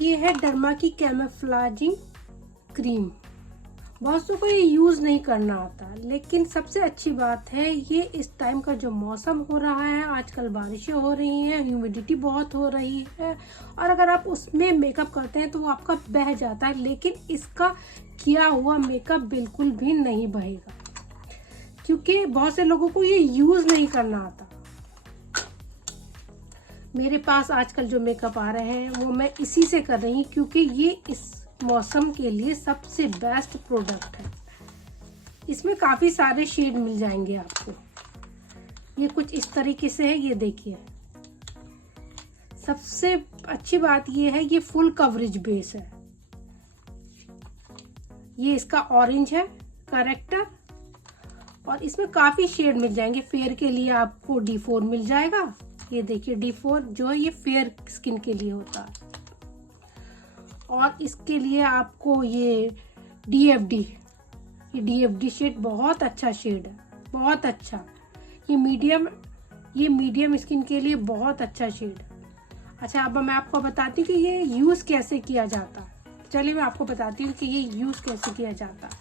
ये है डर्मा की कैमोफ्लेजिंग क्रीम। बहुत सौ को ये यूज नहीं करना आता, लेकिन सबसे अच्छी बात है ये इस टाइम का जो मौसम हो रहा है, आजकल बारिशें हो रही हैं, ह्यूमिडिटी बहुत हो रही है, और अगर आप उसमें मेकअप करते हैं तो वो आपका बह जाता है, लेकिन इसका किया हुआ मेकअप बिल्कुल भी नहीं बहेगा, क्योंकि बहुत से लोगों को ये यूज नहीं करना आता। मेरे पास आजकल जो मेकअप आ रहे हैं वो मैं इसी से कर रही हूँ, क्योंकि ये इस मौसम के लिए सबसे बेस्ट प्रोडक्ट है। इसमें काफ़ी सारे शेड मिल जाएंगे आपको। ये कुछ इस तरीके से है, ये देखिए। सबसे अच्छी बात ये है ये फुल कवरेज बेस है। ये इसका ऑरेंज है करेक्टर, और इसमें काफ़ी शेड मिल जाएंगे। फेयर के लिए आपको D4 मिल जाएगा। ये देखिए D4 जो है ये फेयर स्किन के लिए होता है, और इसके लिए आपको ये DFD, ये DFD शेड बहुत अच्छा शेड है, बहुत अच्छा। ये मीडियम स्किन के लिए बहुत अच्छा शेड है। अच्छा, अब मैं आपको बताती हूँ कि ये यूज़ कैसे किया जाता है। चलिए मैं आपको बताती हूँ कि ये यूज़ कैसे किया जाता है।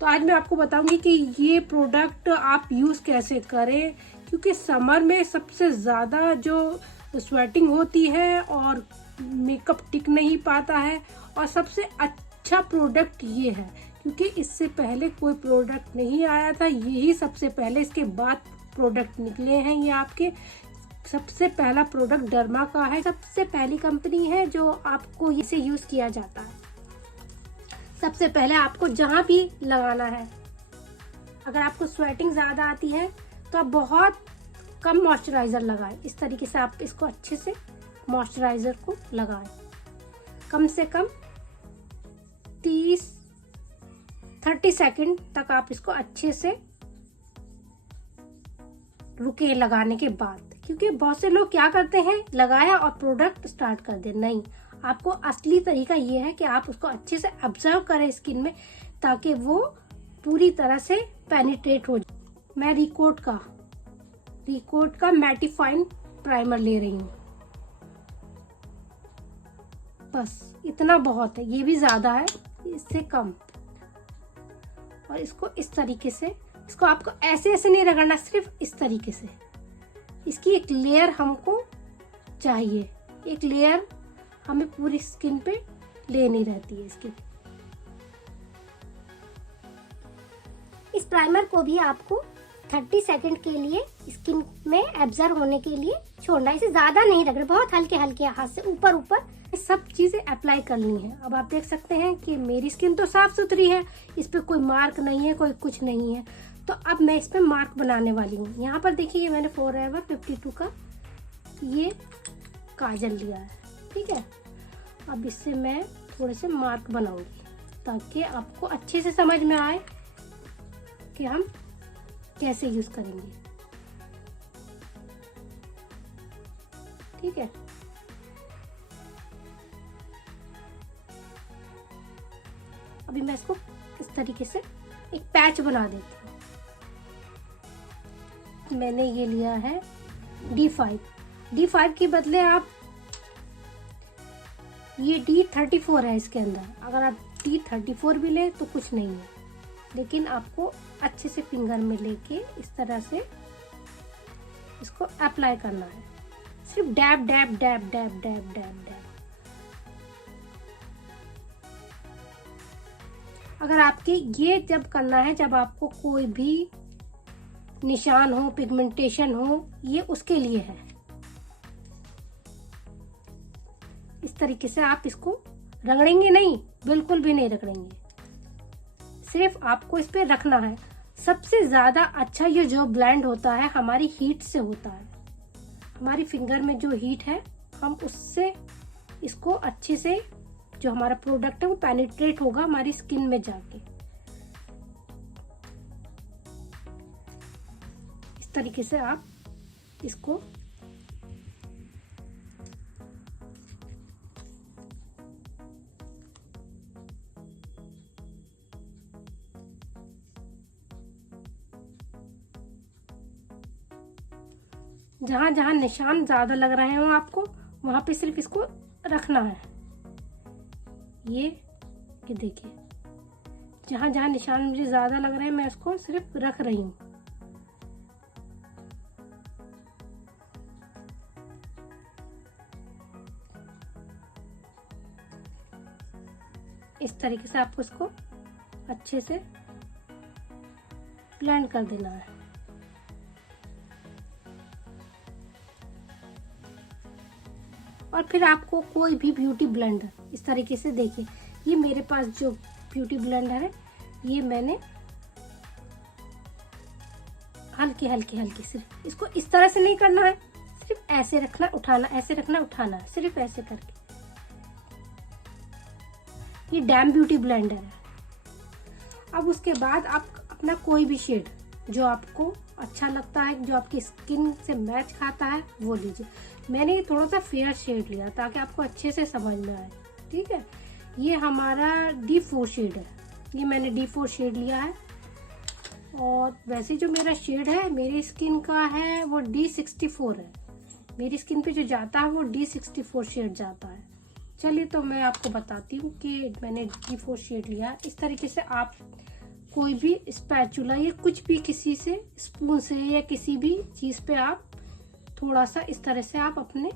तो आज मैं आपको बताऊंगी कि ये प्रोडक्ट आप यूज़ कैसे करें, क्योंकि समर में सबसे ज़्यादा जो स्वेटिंग होती है और मेकअप टिक नहीं पाता है, और सबसे अच्छा प्रोडक्ट ये है, क्योंकि इससे पहले कोई प्रोडक्ट नहीं आया था, यही सबसे पहले, इसके बाद प्रोडक्ट निकले हैं। ये आपके सबसे पहला प्रोडक्ट डर्मा का है, सबसे पहली कंपनी है जो आपको इसे यूज़ किया जाता है। सबसे पहले आपको जहाँ भी लगाना है, अगर आपको स्वेटिंग ज़्यादा आती है तो आप बहुत कम मॉइस्चराइज़र लगाएं। इस तरीके से आप इसको अच्छे से मॉइस्चराइज़र को लगाएं। कम से कम 30 सेकंड तक आप इसको अच्छे से रुके लगाने के बाद, क्योंकि बहुत से लोग क्या करते हैं, लगाया और प्रोडक्ट स्टार्ट कर दे। नहीं, आपको असली तरीका ये है कि आप उसको अच्छे से ऑब्जर्व करें स्किन में, ताकि वो पूरी तरह से पेनिट्रेट हो जाए। मैं रिकोट का मैटिफाइंग प्राइमर ले रही हूँ। बस इतना बहुत है, ये भी ज़्यादा है, इससे कम। और इसको इस तरीके से, इसको आपको ऐसे ऐसे नहीं रगड़ना, सिर्फ इस तरीके से। इसकी एक लेयर हमको चाहिए, एक लेयर हमें पूरी स्किन पे लेनी रहती है इसकी। इस प्राइमर को भी आपको 30 सेकंड के लिए स्किन में एब्जॉर्ब होने के लिए छोड़ना है। इसे ज्यादा नहीं रगड़ना, बहुत हल्के हल्के हाथ से ऊपर ऊपर सब चीजें अप्लाई करनी है। अब आप देख सकते हैं कि मेरी स्किन तो साफ सुथरी है, इस पे कोई मार्क नहीं है, कोई कुछ नहीं है। तो अब मैं इस पे मार्क बनाने वाली हूँ। यहाँ पर देखिए, ये मैंने फॉरएवर 52 का ये काजल लिया है, ठीक है। अब इससे मैं थोड़े से मार्क बनाऊंगी, ताकि आपको अच्छे से समझ में आए कि हम कैसे यूज करेंगे, ठीक है। अभी मैं इसको इस तरीके से एक पैच बना देती हूँ। मैंने ये लिया है D5 के बदले आप ये D34 है इसके अंदर। अगर आप D34 भी लें तो कुछ नहीं है, लेकिन आपको अच्छे से फिंगर में लेके इस तरह से इसको अप्लाई करना है। सिर्फ dab dab dab dab dab dab dab. अगर आपके ये जब करना है जब आपको कोई भी निशान हो, पिगमेंटेशन हो, ये उसके लिए है। इस तरीके से आप इसको रगड़ेंगे नहीं, बिल्कुल भी नहीं रगड़ेंगे, सिर्फ आपको इस पे रखना है। सबसे ज्यादा अच्छा ये जो ब्लेंड होता है हमारी हीट से होता है। हमारी फिंगर में जो हीट है, हम उससे इसको अच्छे से, जो हमारा प्रोडक्ट है वो पेनिट्रेट होगा हमारी स्किन में जाके। इस तरीके से आप इसको जहां जहां निशान ज्यादा लग रहे हो आपको, वहां पे सिर्फ इसको रखना है। ये देखिए, जहाँ जहाँ निशान मुझे ज़्यादा लग रहे हैं मैं इसको सिर्फ रख रही हूँ। इस तरीके से आपको इसको अच्छे से ब्लेंड कर देना है। और फिर आपको कोई भी ब्यूटी ब्लेंडर इस तरीके से, देखिए ये मेरे पास जो ब्यूटी ब्लेंडर है, ये मैंने हल्के हल्के हल्के सिर्फ इसको इस तरह से नहीं करना है, सिर्फ ऐसे रखना उठाना, ऐसे रखना उठाना, सिर्फ ऐसे करके। ये डैम ब्यूटी ब्लेंडर है। अब उसके बाद आप अपना कोई भी शेड जो आपको अच्छा लगता है, जो आपकी स्किन से मैच खाता है, वो लीजिए। मैंने ये थोड़ा सा फेयर शेड लिया ताकि आपको अच्छे से समझ में आए। ठीक है, ये हमारा D4 शेड है, ये मैंने D4 शेड लिया है। और वैसे जो मेरा शेड है मेरी स्किन का है वो D64 है। मेरी स्किन पे जो जाता है वो D64 शेड जाता है। चलिए तो मैं आपको बताती हूँ कि मैंने D4 शेड लिया। इस तरीके से आप कोई भी स्पैचुला या कुछ भी किसी से स्पून से या किसी भी चीज पे आप थोड़ा सा इस तरह से आप अपने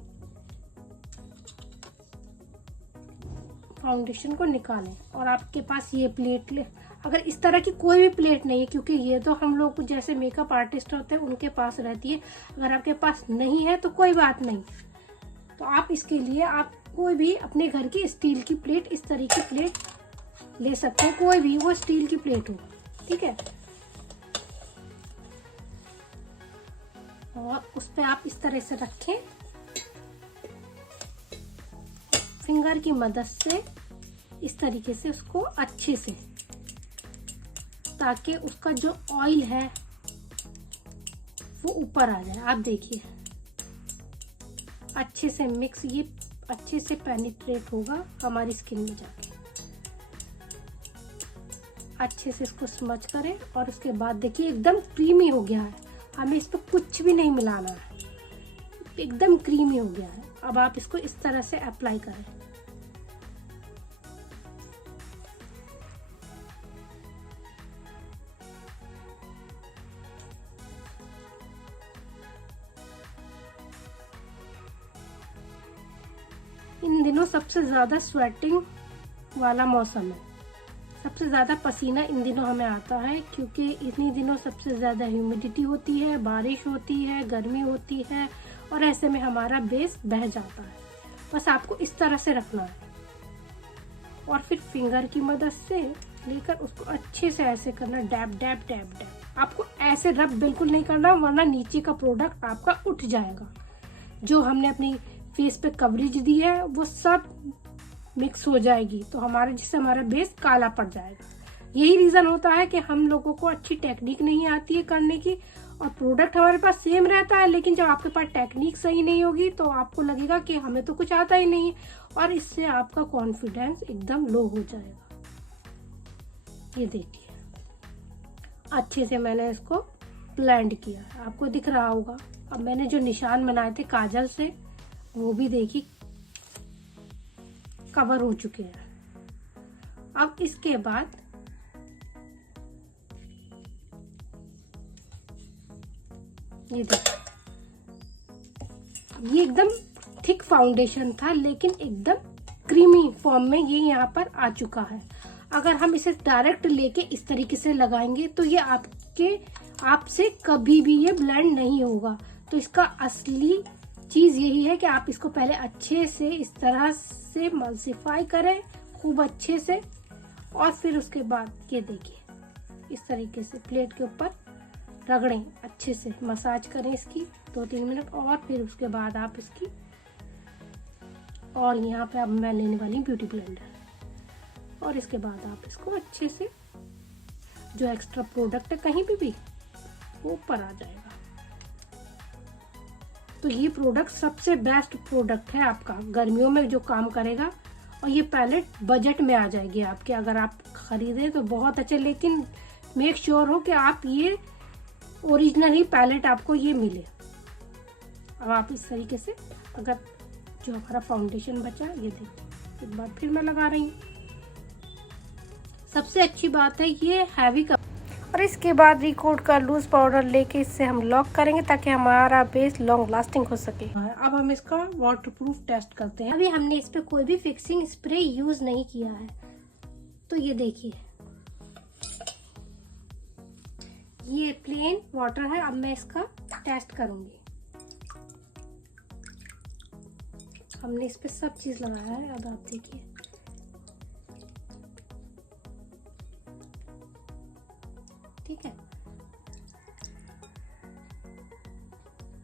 फाउंडेशन को निकालें। और आपके पास ये प्लेट ले, अगर इस तरह की कोई भी प्लेट नहीं है, क्योंकि ये तो हम लोग जैसे मेकअप आर्टिस्ट होते हैं उनके पास रहती है, अगर आपके पास नहीं है तो कोई बात नहीं। तो आप इसके लिए आप कोई भी अपने घर की स्टील की प्लेट, इस तरह की प्लेट ले सकते हैं, कोई भी वो स्टील की प्लेट हो। ठीक है, और उस पे आप इस तरह से रखें, फिंगर की मदद से इस तरीके से उसको अच्छे से, ताकि उसका जो ऑयल है वो ऊपर आ जाए। आप देखिए अच्छे से मिक्स, ये अच्छे से पेनिट्रेट होगा हमारी स्किन में जाके। अच्छे से इसको स्मच करें और उसके बाद देखिए एकदम क्रीमी हो गया है। हमें इस पर कुछ भी नहीं मिलाना है, एकदम क्रीमी हो गया है। अब आप इसको इस तरह से अप्लाई करें। इन दिनों सबसे ज्यादा स्वेटिंग वाला मौसम है, सबसे ज़्यादा पसीना इन दिनों हमें आता है, क्योंकि इन्हीं दिनों सबसे ज़्यादा ह्यूमिडिटी होती है, बारिश होती है, गर्मी होती है, और ऐसे में हमारा बेस बह जाता है। बस आपको इस तरह से रखना है और फिर फिंगर की मदद से लेकर उसको अच्छे से ऐसे करना, डैब डैब डैब डैब। आपको ऐसे रब बिल्कुल नहीं करना, वरना नीचे का प्रोडक्ट आपका उठ जाएगा। जो हमने अपनी फेस पे कवरेज दी है वो सब मिक्स हो जाएगी, तो जिससे हमारा बेस काला पड़ जाएगा। यही रीजन होता है कि हम लोगों को अच्छी टेक्निक नहीं आती है करने की, और प्रोडक्ट हमारे पास सेम रहता है, लेकिन जब आपके पास टेक्निक सही नहीं होगी तो आपको लगेगा कि हमें तो कुछ आता ही नहीं है, और इससे आपका कॉन्फिडेंस एकदम लो हो जाएगा। ये देखिए अच्छे से मैंने इसको ब्लेंड किया, आपको दिख रहा होगा। अब मैंने जो निशान बनाए थे काजल से, वो भी देखिए कवर हो चुके हैं। अब इसके बाद ये देखिए, ये एकदम थिक फाउंडेशन था लेकिन एकदम क्रीमी फॉर्म में ये यहाँ पर आ चुका है। अगर हम इसे डायरेक्ट लेके इस तरीके से लगाएंगे तो ये आपसे कभी भी ये ब्लेंड नहीं होगा। तो इसका असली चीज यही है कि आप इसको पहले अच्छे से इस तरह से मल्सीफाई करें खूब अच्छे से, और फिर उसके बाद ये देखिए इस तरीके से प्लेट के ऊपर रगड़ें, अच्छे से मसाज करें इसकी 2-3 मिनट, और फिर उसके बाद आप इसकी, और यहाँ पे अब मैं लेने वाली ब्यूटी ब्लेंडर, और इसके बाद आप इसको अच्छे से जो एक्स्ट्रा प्रोडक्ट है कहीं पे भी वो ऊपर आ जाएगा। तो ये प्रोडक्ट सबसे बेस्ट प्रोडक्ट है आपका, गर्मियों में जो काम करेगा, और ये पैलेट बजट में आ जाएगी आपके। अगर आप खरीदें तो बहुत अच्छे, लेकिन मेक श्योर हो कि आप ये ओरिजिनल ही पैलेट आपको ये मिले। अब आप इस तरीके से अगर जो हमारा फाउंडेशन बचा, ये देखिए एक बार फिर मैं लगा रही हूँ। सबसे अच्छी बात है ये हैवी का। और इसके बाद रिकोड का लूज पाउडर लेके इससे हम लॉक करेंगे ताकि हमारा बेस लॉन्ग लास्टिंग हो सके। अब हम इसका वाटरप्रूफ टेस्ट करते हैं। अभी हमने इस पे कोई भी फिक्सिंग स्प्रे यूज नहीं किया है, तो ये देखिए ये प्लेन वाटर है। अब मैं इसका टेस्ट करूंगी। हमने इस पे सब चीज लगाया है, अब आप देखिए। ठीक है,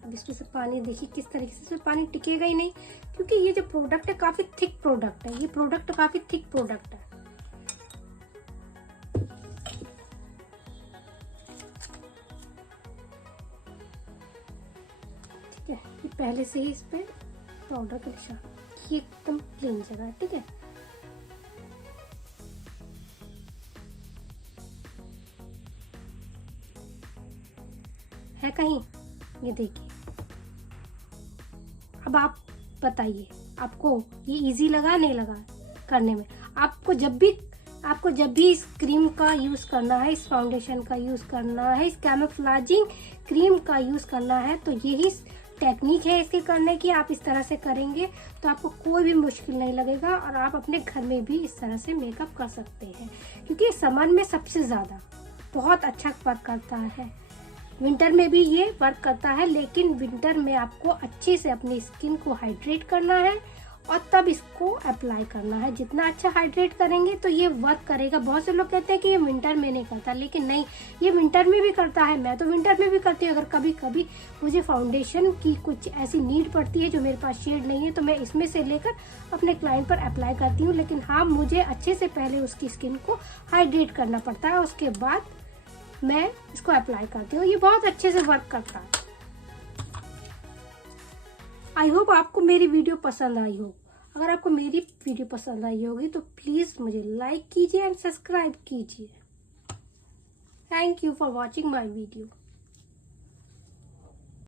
अब इसमें से पानी देखिए किस तरीके से, इसमें पानी टिकेगा ही नहीं, क्योंकि ये जो प्रोडक्ट है काफी थिक प्रोडक्ट है। ये प्रोडक्ट काफी थिक प्रोडक्ट है। ठीक है, ये पहले से ही इस पे पाउडर का निशान, ये एकदम प्लेन जगह है। ठीक है, है कहीं, ये देखिए। अब आप बताइए आपको ये इजी लगा नहीं लगा करने में। आपको जब भी इस क्रीम का यूज करना है, इस फाउंडेशन का यूज करना है, इस कैमोफ्लेजिंग क्रीम का यूज करना है, तो यही टेक्निक है इसके करने की। आप इस तरह से करेंगे तो आपको कोई भी मुश्किल नहीं लगेगा और आप अपने घर में भी इस तरह से मेकअप कर सकते हैं, क्योंकि समर में सबसे ज्यादा बहुत अच्छा वर्क करता है। विंटर में भी ये वर्क करता है, लेकिन विंटर में आपको अच्छे से अपनी स्किन को हाइड्रेट करना है और तब इसको अप्लाई करना है। जितना अच्छा हाइड्रेट करेंगे तो ये वर्क करेगा। बहुत से लोग कहते हैं कि ये विंटर में नहीं करता, लेकिन नहीं, ये विंटर में भी करता है। मैं तो विंटर में भी करती हूँ। अगर कभी कभी मुझे फाउंडेशन की कुछ ऐसी नीड पड़ती है जो मेरे पास शेड नहीं है, तो मैं इसमें से लेकर अपने क्लाइंट पर अप्लाई करती हूँ। लेकिन हाँ, मुझे अच्छे से पहले उसकी स्किन को हाइड्रेट करना पड़ता है, उसके बाद मैं इसको अप्लाई करती हूँ। ये बहुत अच्छे से वर्क करता है। आई होप आपको मेरी वीडियो पसंद आई हो। अगर आपको मेरी वीडियो पसंद आई होगी तो प्लीज मुझे लाइक कीजिए एंड सब्सक्राइब कीजिए। Thank you for watching my video.